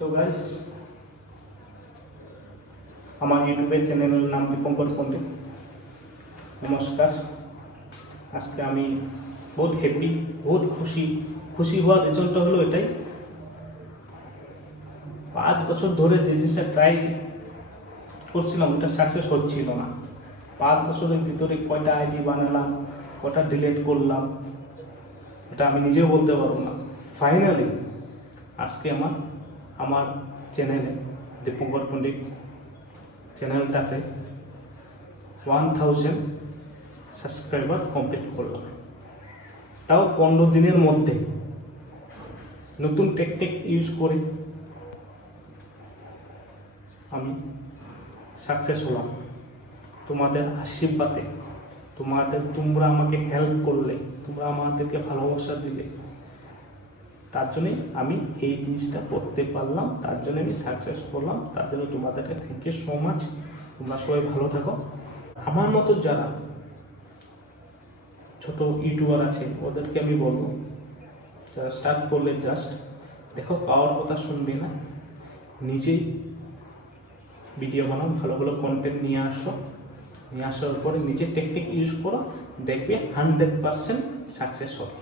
তো গাইস, আমার ইউটিউবের চ্যানেলের নাম দীপঙ্কর পণ্ডিত। নমস্কার। আজকে আমি বহুত হ্যাপি, বহুত খুশি হওয়ার রিজনটা হলো এটাই, 5 বছর ধরে যে জিনিসটা ট্রাই করছিলাম ওটা সাকসেস হচ্ছিল না। 5 বছরের ভিতরে কয়টা আইডি বানালাম, কয়টা ডিলিট করলাম, এটা আমি নিজেও বলতে পারবো না। ফাইনালি আজকে আমার চ্যানেলে দীপঙ্কর পণ্ডিত চ্যানেলটাতে 1000 সাবস্ক্রাইবার কমপ্লিট করলাম, তাও 15 দিনের মধ্যে। নতুন টেকনিক ইউজ করে আমি সাকসেস হলাম তোমাদের আশীর্বাদে। তোমরা আমাকে হেল্প করলে, তোমরা আমাদেরকে ভালোবাসা দিলে, তার জন্যে আমি এই জিনিসটা করতে পারলাম, তার জন্য আমি সাকসেস করলাম। তার জন্য তোমাদেরকে থ্যাংক ইউ সো মাচ। তোমরা সবাই ভালো থাকো। আমার মতো যারা ছোট ইউটিউবার আছে ওদেরকে আমি বলবো, যারা স্টার্ট করলে জাস্ট দেখো, কারোর কথা শুনবে না, নিজেই ভিডিও বানাও, ভালো ভালো কন্টেন্ট নিয়ে আসার পরে নিজের টেকনিক ইউজ করো, দেখবে 100% সাকসেস হবে।